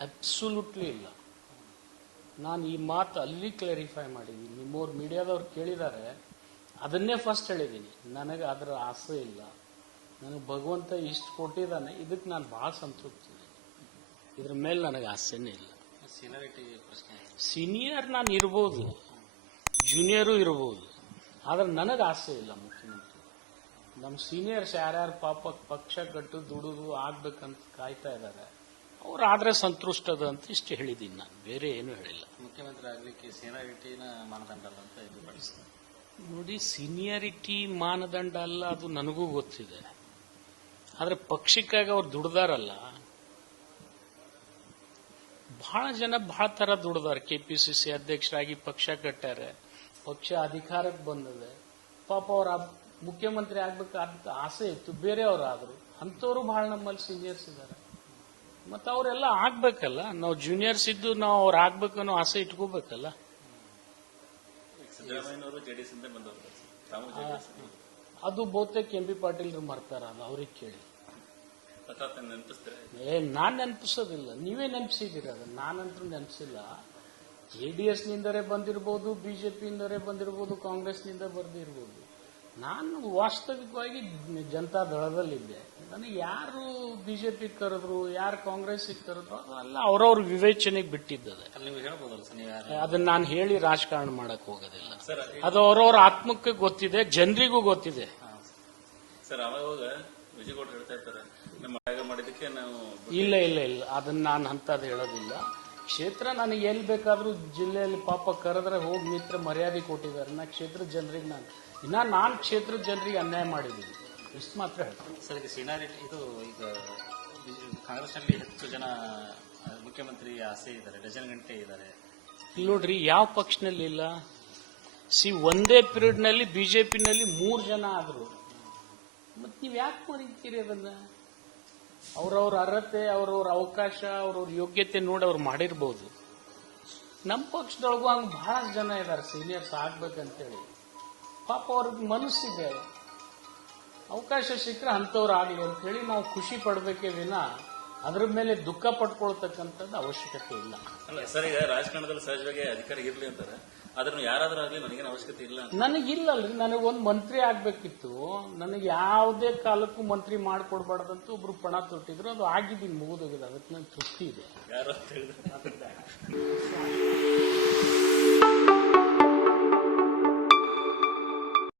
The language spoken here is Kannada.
ಅಬ್ಸಲ್ಯೂಟ್ಲಿ ಇಲ್ಲ. ನಾನು ಈ ಮಾತು ಅಲ್ಲಿ ಕ್ಲಾರಿಫೈ ಮಾಡಿದ್ದೀನಿ ನಿಮ್ಮವ್ರು ಮೀಡಿಯಾದವ್ರು ಕೇಳಿದ್ದಾರೆ ಅದನ್ನೇ ಫಸ್ಟ್ ಹೇಳಿದ್ದೀನಿ ನನಗೆ ಅದರ ಆಸೆ ಇಲ್ಲ. ನನಗೆ ಭಗವಂತ ಇಷ್ಟು ಕೊಟ್ಟಿದ್ದಾನೆ ಇದಕ್ಕೆ ನಾನು ಭಾಳ ಸಂತೃಪ್ತಿ ಇದ್ರ ಮೇಲೆ ನನಗೆ ಆಸೆನೇ ಇಲ್ಲ. ಸೀನಿಯರಿಟಿ ಪ್ರಶ್ನೆ ಸೀನಿಯರ್ ನಾನು ಇರ್ಬೋದು. ಜೂನಿಯರು ಇರ್ಬೋದು. ಆದ್ರೆ ನನಗೆ ಆಸೆ ಇಲ್ಲ ಮುಖ್ಯಮಂತ್ರಿ. ನಮ್ಮ ಸೀನಿಯರ್ಸ್ ಯಾರ್ಯಾರು ಪಾಪ ಪಕ್ಷ ಕಟ್ಟು ದುಡಿದು ಆಗ್ಬೇಕಂತ ಕಾಯ್ತಾ ಇದ್ದಾರೆ ಅವ್ರು ಆದ್ರೆ ಸಂತುಷ್ಟದ ಅಂತ ಇಷ್ಟು ಹೇಳಿದ್ದೀನಿ ನಾನು. ಬೇರೆ ಏನು ಹೇಳಿಲ್ಲ. ಮುಖ್ಯಮಂತ್ರಿ ಆಗ್ಲಿಕ್ಕೆ ಸೀನಿಯರಿಟಿನ ಮಾನದಂಡ ಅಲ್ಲ ಅಂತ ಇದು ಪಡಿಸ್ತಾರೆ ನೋಡಿ ಸೀನಿಯರಿಟಿ ಮಾನದಂಡ ಅಲ್ಲ ಅದು ನನಗೂ ಗೊತ್ತಿದೆ. ಆದ್ರೆ ಪಕ್ಷಕ್ಕಾಗಿ ಅವ್ರು ದುಡ್ದಾರಲ್ಲ. ಬಹಳ ಜನ ಬಹಳ ತರ ದುಡ್ದಾರ. ಸಿ ಅಧ್ಯಕ್ಷರಾಗಿ ಪಕ್ಷ ಕಟ್ಟಾರೆ ಪಕ್ಷ ಅಧಿಕಾರಕ್ಕೆ ಬಂದಿದೆ. ಪಾಪ ಅವ್ರ ಮುಖ್ಯಮಂತ್ರಿ ಆಗ್ಬೇಕಾದ ಆಸೆ ಇತ್ತು. ಬೇರೆಯವರಾದರು. ಅಂಥವ್ರು ಬಹಳ ನಮ್ಮಲ್ಲಿ ಸೀನಿಯರ್ಸ್ ಇದ್ದಾರೆ. ಮತ್ತೆ ಅವರೆಲ್ಲ ಆಗ್ಬೇಕಲ್ಲ. ನಾವು ಜೂನಿಯರ್ಸ್ ಇದ್ದು ನಾವು ಅವ್ರು ಆಗ್ಬೇಕನ್ನೋ ಆಸೆ ಇಟ್ಕೋಬೇಕಲ್ಲ. ಅದು ಬಹುತೇಕ ಎಂ ಬಿ ಪಾಟೀಲ್ ಮರ್ತಾರ ಅದು ಅವ್ರಿಗೆ ಕೇಳಿ. ಏ ನಾನ್ ನೆನಪಿಸೋದಿಲ್ಲ. ನೀವೇ ನೆನಪಿಸಿದ್ದೀರ ಅದನ್ನ. ನಾನಂತೂ ನೆನಪಿಸಿಲ್ಲ. ಜೆ ಡಿ ಎಸ್ ನಿಂದರೇ ಬಂದಿರಬಹುದು ಬಿಜೆಪಿಯಿಂದರೇ ಬಂದಿರಬಹುದು ಕಾಂಗ್ರೆಸ್ನಿಂದ ಬರ್ದಿರ್ಬೋದು. ನಾನು ವಾಸ್ತವಿಕವಾಗಿ ಜನತಾ ದಳದಲ್ಲಿದ್ದೆ. ನನಗೆ ಯಾರು ಬಿಜೆಪಿ ಕರೆದ್ರು ಯಾರು ಕಾಂಗ್ರೆಸ್ ಕರೆದ್ರು ಅದೆಲ್ಲ ಅವ್ರವ್ರ ವಿವೇಚನೆಗೆ ಬಿಟ್ಟಿದ್ದದೆ. ಅಲ್ಲಿ ನೀವು ಹೇಳ್ಬೋದಲ್ಲ ಸರ್ ನೀವು ಯಾರು? ಅದನ್ನ ನಾನು ಹೇಳಿ ರಾಜಕಾರಣ ಮಾಡಕ್ ಹೋಗೋದಿಲ್ಲ. ಸರ್ ಅದು ಅವ್ರವ್ರ ಆತ್ಮಕ್ಕೆ ಗೊತ್ತಿದೆ ಜನರಿಗೂ ಗೊತ್ತಿದೆ. ಸರ್ ಅವಾಗ ಹೇಳ್ತಾ ಇರ್ತಾರೆ ನಮ್ಮ ಆಯೋಗ ಮಾಡಿದ್ದಕ್ಕೆ ನಾವು ಇಲ್ಲ ಇಲ್ಲ ಇಲ್ಲ ಅದನ್ನ ನಾನು ಅಂತದ್ ಹೇಳೋದಿಲ್ಲ. ಕ್ಷೇತ್ರ ನನಗೆ ಎಲ್ಲಿ ಬೇಕಾದ್ರೂ ಜಿಲ್ಲೆಯಲ್ಲಿ ಪಾಪ ಕರೆದ್ರೆ ಹೋಗಿ ಮಿತ್ರ ಮರ್ಯಾದೆ ಕೊಟ್ಟಿದ್ದಾರೆ. ನಾ ಕ್ಷೇತ್ರ ಜನರಿಗೆ ನಾನು ಇನ್ನ ನಾನು ಕ್ಷೇತ್ರದ ಜನರಿಗೆ ಅನ್ಯಾಯ ಮಾಡಿದ್ದೀನಿ. ಇಷ್ಟು ಮಾತ್ರ ಸರ್ ಈಗ ಸೀನಿಯರಿಟಿ ಇದು ಈಗ ಕಾಂಗ್ರೆಸ್ನಲ್ಲಿ ಹೆಚ್ಚು ಜನ ಮುಖ್ಯಮಂತ್ರಿ ಆಸೆ ಇದ್ದಾರೆ ಡಜನ್ ಗಂಟೆ ಇದ್ದಾರೆ. ಇಲ್ಲಿ ನೋಡ್ರಿ ಯಾವ ಪಕ್ಷನಲ್ಲಿ ಇಲ್ಲ. ಸಿ ಒಂದೇ ಪೀರಿಯಡ್ನಲ್ಲಿ ಬಿಜೆಪಿನಲ್ಲಿ ಮೂರು ಜನ ಆದ್ರು. ಮತ್ ನೀವ್ ಯಾಕೆ ಮರೀತೀರಿ ಅದನ್ನ? ಅವ್ರವ್ರ ಅರ್ಹತೆ ಅವ್ರವ್ರ ಅವಕಾಶ ಅವ್ರವ್ರ ಯೋಗ್ಯತೆ ನೋಡಿ ಅವ್ರು ಮಾಡಿರ್ಬೋದು. ನಮ್ಮ ಪಕ್ಷದೊಳಗೂ ಹಂಗೆ ಬಹಳ ಜನ ಇದ್ದಾರೆ ಸೀನಿಯರ್ಸ್ ಆಗ್ಬೇಕಂತೇಳಿ. ಪಾಪ ಅವ್ರಿಗೆ ಮನಸ್ಸಿದೆ. ಅವಕಾಶ ಸಿಕ್ಕರೆ ಅಂಥವ್ರು ಆಗಲಿ ಅಂತ ಹೇಳಿ ನಾವು ಖುಷಿ ಪಡ್ಬೇಕೇ ವಿನ ಅದ್ರ ಮೇಲೆ ದುಃಖ ಪಡ್ಕೊಳ್ತಕ್ಕಂಥದ್ದು ಅವಶ್ಯಕತೆ ಇಲ್ಲ. ಅಲ್ಲ ಸರ್ ಈಗ ರಾಜಕಾರಣದಲ್ಲಿ ಸಹಜವಾಗಿ ಅಧಿಕಾರಿ ಇರಲಿ ಅಂತಾರೆ. ಅದನ್ನು ಯಾರಾದ್ರೂ ಆಗಲಿ ನನಗೇನು ಅವಶ್ಯಕತೆ ಇಲ್ಲ ಅಂತ. ನನಗಿಲ್ಲಲ್ರಿ ನನಗೆ ಒಂದು ಮಂತ್ರಿ ಆಗ್ಬೇಕಿತ್ತು. ನನಗೆ ಯಾವುದೇ ಕಾಲಕ್ಕೂ ಮಂತ್ರಿ ಮಾಡಿಕೊಡ್ಬಾರ್ದಂತ ಒಬ್ರು ಪಣ ತೊಟ್ಟಿದ್ರು. ಅದು ಆಗಿದ್ದೀನಿ ಮುಗಿದೋಗಿದೆ. ಅದಕ್ಕೆ ನನಗೆ ತೃಪ್ತಿ ಇದೆ. ಯಾರು ಅಂತ ಹೇಳಿದ್ರೆ?